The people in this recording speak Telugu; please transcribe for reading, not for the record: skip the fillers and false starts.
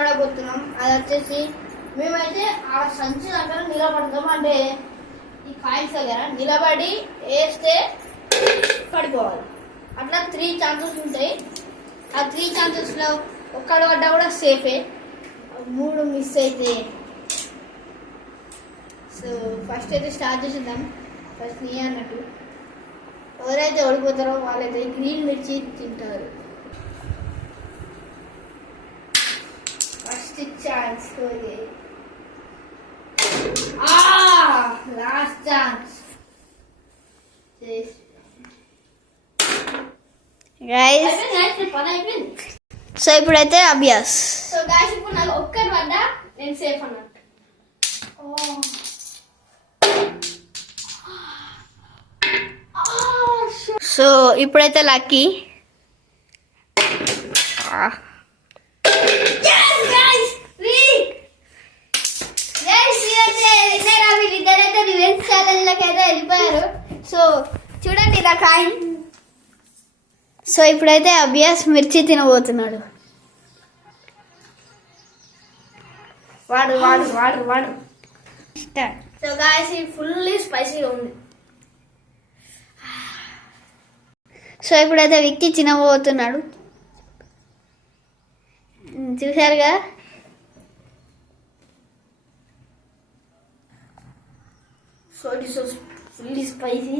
పడబోతున్నాం. అది వచ్చేసి మేమైతే ఆ సంచి దగ్గర నిలబడతాం. అంటే ఈ కాయిన్స్ దగ్గర నిలబడి వేస్తే పడిపోవాలి. అట్లా 3 ఛాన్సెస్ ఉంటాయి. ఆ 3 ఛాన్సెస్లో ఒక్కడు పడ్డా కూడా సేఫే. 3 మిస్ అయితే సో ఫస్ట్ అయితే స్టార్ట్ చేసేద్దాం. ఫస్ట్ నీ అన్నట్టు ఎవరైతే ఓడిపోతారో వాళ్ళైతే గ్రీన్ మిర్చి తింటారు. First chance last chance guys. So ఇప్పుడైతే అభ్యాస్. సో గైస్ ఇప్పుడు నాకు ఒక్కటి పడ్డా నేను సేఫ్ అన్నట్టు. సో ఇప్పుడైతే లక్కీ. వీళ్ళిద్దరైతే రివెంజ్ ఛాలెంజ్లోకి అయితే వెళ్ళిపోయారు. సో చూడండి ఇలా కాయిన్. సో ఇప్పుడైతే అభ్యాస్ మిర్చి తినబోతున్నాడు. వాడు వాడు వాడు వాడు సో గాయస్ ఇది ఫుల్లీ స్పైసీగా ఉంది. సో ఇప్పుడైతే విక్కీ తినబోతున్నాడు. చూసారుగా. So it is fully spicy.